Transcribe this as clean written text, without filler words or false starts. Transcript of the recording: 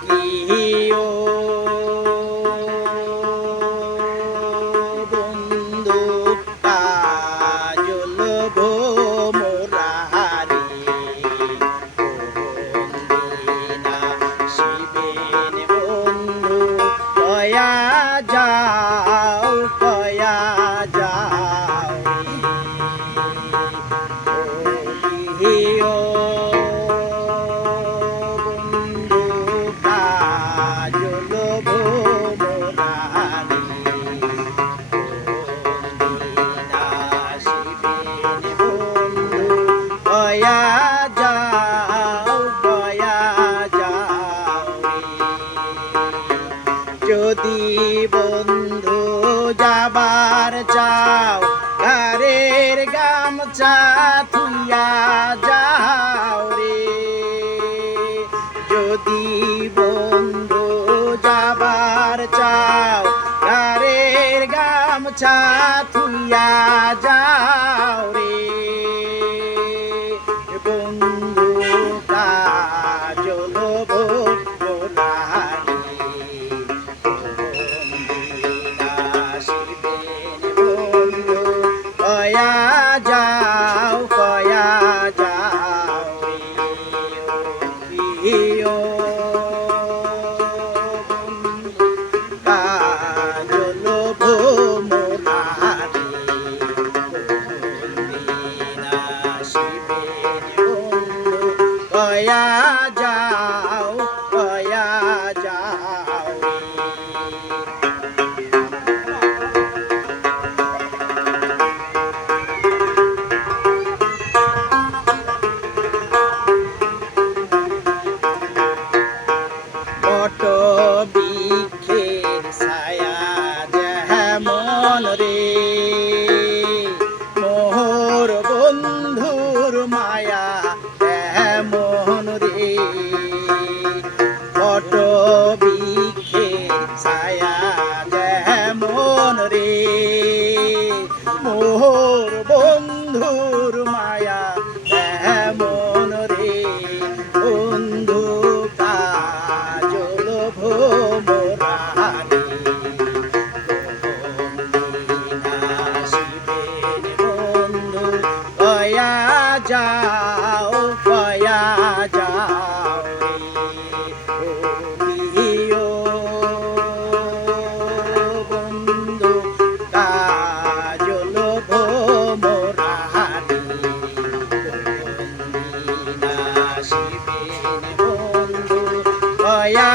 কিও বন্ধু কাজল ভোমরারি বন্দিনা শিবেন বন্ধু কয়া যাও কয়া যাও কিও বন্ধু কাজল ভোমরারি বন্দিনা শিবেন বন্ধু কয়া যাও যদি বন্ধু যাবার চাও ঘরের গামছা থুইয়া যাও রে যদি বন্ধু যাবার চাও ঘরের গামছা থুইয়া যাও রে বন্ধু কাজল ভোমরারি বন্দিনা শিবেন বন্ধু কয়া যাও কিও বন্ধু কাজল ভোমরারি বন্দিনা শিবেন বন্ধু কয়া যাও বট বৃক্ষের ছায়া যেমন রে মোহর বন্ধুর মায়া তেমন রে বট বৃক্ষের ছায়া যেমন রে মোহর বন্ধুর মায়া তেমন রে বন্ধু কাজল ভোমরারি বন্দিনা শিবেন বন্ধু কয়া যাও রে কিও বন্ধু কাজল ভোমরারি বন্দিনা শিবেন বন্ধু কয়া